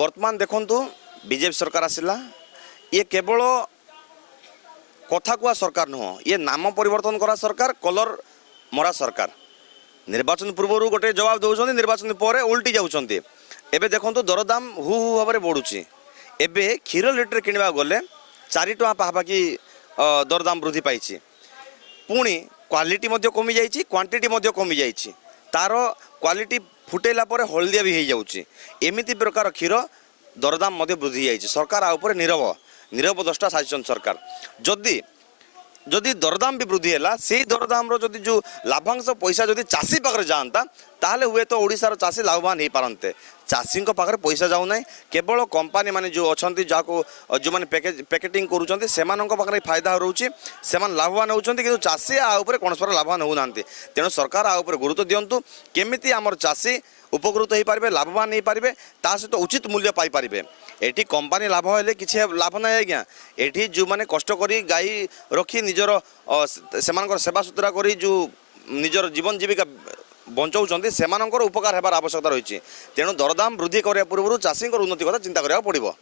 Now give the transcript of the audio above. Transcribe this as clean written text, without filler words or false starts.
बर्तमान देखंतु बीजेपी सरकार आसिला ये केवल कथा कुआ सरकार नुह ये नाम परिवर्तन करा सरकार कलर मरा सरकार निर्वाचन पूर्व गोटे जवाब दौरान निर्वाचन पर उल्टी जाऊँच एबे देखंतु दरदाम हु हु भाव में बढ़ुची एबे क्षीर लिटर किणवा गले 4 टଙ୍କା पाखापाखि दरदाम वृद्धि पाई पुणी क्वालिटी कमी जाइए क्वांटिटी कमी जाइए तार क्वालिटी फुटेला पर हलदिया भी हो जाऊँगी एमती प्रकार क्षीर दरदाम वृद्धि जाइए सरकार आ उपर नीरव नीरव दृष्टा साजिशन सरकार जदि जदि दरदाम भी वृद्धि है से दरदाम जदि जो लाभांश पैसा जदि चाषी पाखे जाता ताहले हुए तो ओडिशार चाषी लाभवान हो पारते चाषी पाखे पैसा जाऊना केवल कंपनी माने जो अच्छा जहाँ जो मैंने पैकेटिंग करुँच से फायदा रोचे से लाभवान होती कि चाषी आउे कौन लाभवान होना तेणु सरकार आउे गुरुत्व दिंतु केमी आमर चाषी उपकृत हो पारे लाभवान हो पारे ता सहित उचित मूल्य पाइपर एटी कंपनी लाभ हेले किसी लाभ ना आज्ञा एटी जो मैंने कष्ट करी गाई रखी निजर से सेवा सुतरा करी जो निजर जीवन जीविका बचाऊँ से उपकार होबार आवश्यकता रही तेणु दरदाम वृद्धि करने पूर्व चाषी उन्नति कथा चिंता करा पड़ो।